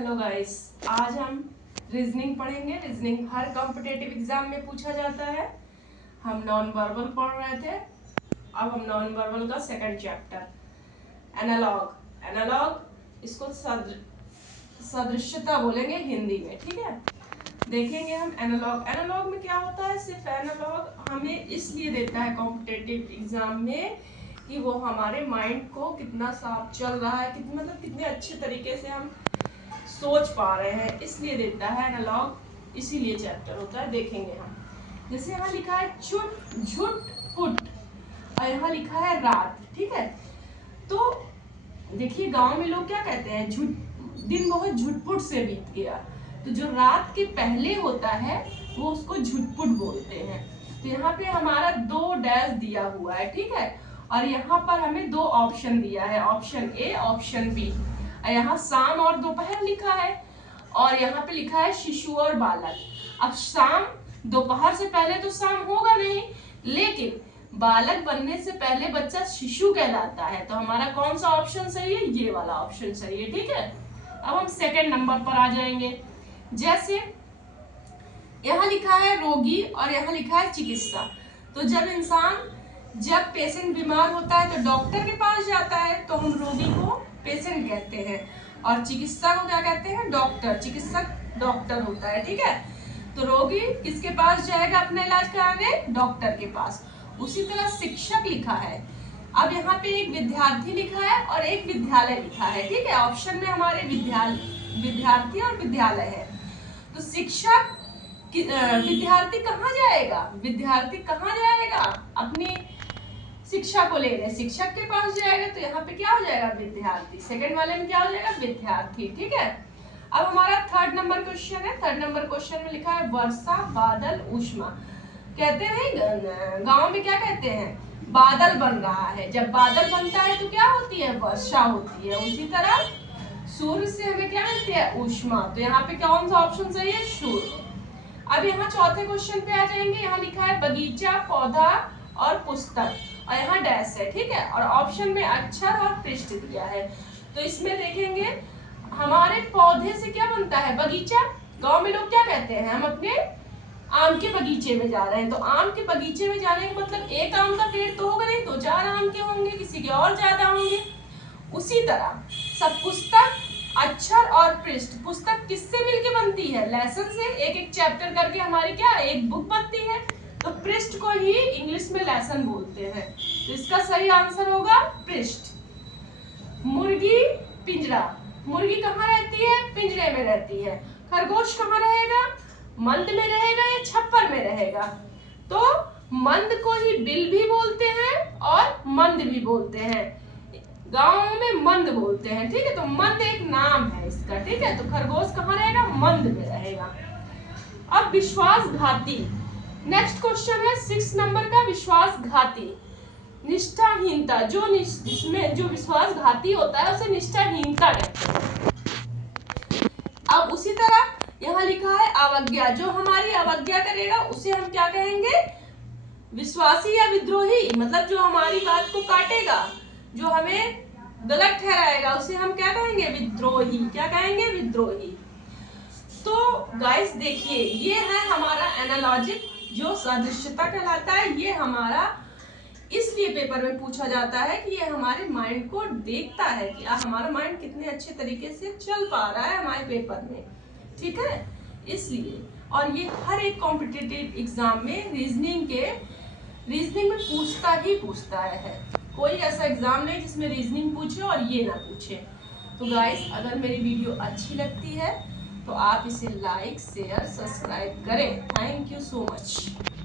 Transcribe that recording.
Hello guys, आज हम reasoning पढ़ेंगे। रीजनिंग हर कॉम्पिटेटिव एग्जाम में पूछा जाता है। हम नॉन वर्बल पढ़ रहे थे, अब हम नॉन वर्बल का सेकंड चैप्टर एनालॉग। एनालॉग इसको सदृश्यता बोलेंगे हिंदी में, ठीक है। देखेंगे हम एनालॉग। एनालॉग में क्या होता है, सिर्फ एनालॉग हमें इसलिए देता है कॉम्पिटेटिव एग्जाम में कि वो हमारे माइंड को कितना साफ चल रहा है, कितने अच्छे तरीके से हम सोच पा रहे हैं, इसलिए देता है एनालॉग, इसीलिए चैप्टर होता है। देखेंगे हम, जैसे यहाँ लिखा है चुट झुट फुट और यहाँ लिखा है रात, ठीक है। तो देखिए गांव में लोग क्या कहते हैं, दिन बहुत झुटपुट से बीत गया। तो जो रात के पहले होता है वो उसको झुटपुट बोलते हैं। तो यहाँ पे हमारा 2 डैश दिया हुआ है, ठीक है, और यहाँ पर हमें 2 ऑप्शन दिया है, ऑप्शन ए ऑप्शन बी। यहाँ शाम और दोपहर लिखा है और यहाँ पे लिखा है शिशु और बालक। अब शाम दोपहर से पहले तो शाम होगा नहीं, लेकिन बालक बनने से पहले बच्चा शिशु कहलाता है। तो हमारा कौन सा ऑप्शन सही है, ये वाला ऑप्शन सही है, ठीक है। अब हम सेकंड नंबर पर आ जाएंगे। जैसे यहाँ लिखा है रोगी और यहाँ लिखा है चिकित्सा। तो जब पेशेंट बीमार होता है तो डॉक्टर के पास जाता है, तो हम रोगी को पेशेंट कहते हैं और चिकित्सा को क्या कहते हैं, डॉक्टर। चिकित्सक डॉक्टर होता है, ठीक है। तो रोगी किसके पास जाएगा अपना इलाज कराने, डॉक्टर के पास। उसी तरह शिक्षक लिखा है। अब यहाँ पे एक विद्यार्थी लिखा है और एक विद्यालय लिखा है, ठीक है। ऑप्शन में हमारे विद्यार्थी और विद्यालय है। तो शिक्षक विद्यार्थी कहाँ जाएगा, विद्यार्थी कहाँ जाएगा, अपनी शिक्षा को लेने शिक्षक के पास जाएगा। तो यहाँ पे क्या हो जाएगा, विद्यार्थी। सेकंड वाले में क्या हो जाएगा, विद्यार्थी, ठीक है। अब हमारा थर्ड नंबर क्वेश्चन है। थर्ड नंबर क्वेश्चन में लिखा है वर्षा बादल ऊष्मा। कहते हैं गांव में क्या कहते हैं, बादल बन रहा है। जब बादल बनता है तो क्या होती है, वर्षा होती है। उसी तरह सूर्य से हमें क्या मिलती है, ऊष्मा। तो यहाँ पे कौन सा ऑप्शन सही है, सूर्य। अब यहाँ चौथे क्वेश्चन पे आ जाएंगे। यहाँ लिखा है बगीचा, पौधा और पुस्तक और यहाँ डैश है, ठीक है। और ऑप्शन में अक्षर और पृष्ठ दिया है। तो इसमें देखेंगे हमारे पौधे से क्या बनता है, बगीचा। गांव में लोग क्या कहते हैं, हम अपने आम के बगीचे में जा रहे हैं। तो आम के बगीचे में जाने का मतलब एक आम का पेड़ तो होगा नहीं, 2-4 आम के होंगे, किसी के और ज्यादा होंगे। उसी तरह सब पुस्तक, अक्षर और पृष्ठ। पुस्तक किससे मिलके बनती है, लेसन से। एक चैप्टर करके हमारी क्या एक बुक बनती है। तो पृष्ठ को ही इंग्लिश में लेसन बोलते हैं। तो इसका सही आंसर होगा पृष्ठ। मुर्गी, पिंजरा। मुर्गी कहाँ रहती है, पिंजरे में रहती है। खरगोश कहाँ रहेगा, मंद में रहेगा या छप्पर में रहेगा। तो मंद को ही बिल भी बोलते हैं और मंद भी बोलते हैं। गाँव में मंद बोलते हैं, ठीक है। तो मंद एक नाम है इसका, ठीक है। तो खरगोश कहाँ रहेगा, मंद में रहेगा। अब विश्वासघाती, नेक्स्ट क्वेश्चन है 6 नंबर का, विश्वासघाती। निष्ठाहीनता, जिसमें जो विश्वासघाती होता है उसे निष्ठाहीनता कहते हैं। अब उसी तरह यहाँ लिखा है अवज्ञा। जो हमारी अवज्ञा करेगा उसे हम क्या कहेंगे, विश्वासी या विद्रोही। मतलब जो हमारी बात को काटेगा, जो हमें गलत ठहराएगा, उसे हम क्या कहेंगे, विद्रोही। क्या कहेंगे, विद्रोही। तो गाइस देखिए, ये है हमारा एनालॉजिक जो सदृश्यता कहलाता है। ये हमारा इसलिए पेपर में पूछा जाता है कि ये हमारे माइंड को देखता है कि हमारा माइंड कितने अच्छे तरीके से चल पा रहा है हमारे पेपर में, ठीक है, इसलिए। और ये हर एक कॉम्पिटिटिव एग्जाम में रीजनिंग में पूछता है। कोई ऐसा एग्जाम नहीं जिसमें रीजनिंग पूछे और ये ना पूछे। तो गाइस, अगर मेरी वीडियो अच्छी लगती है तो आप इसे लाइक, शेयर, सब्सक्राइब करें। Thank you so much.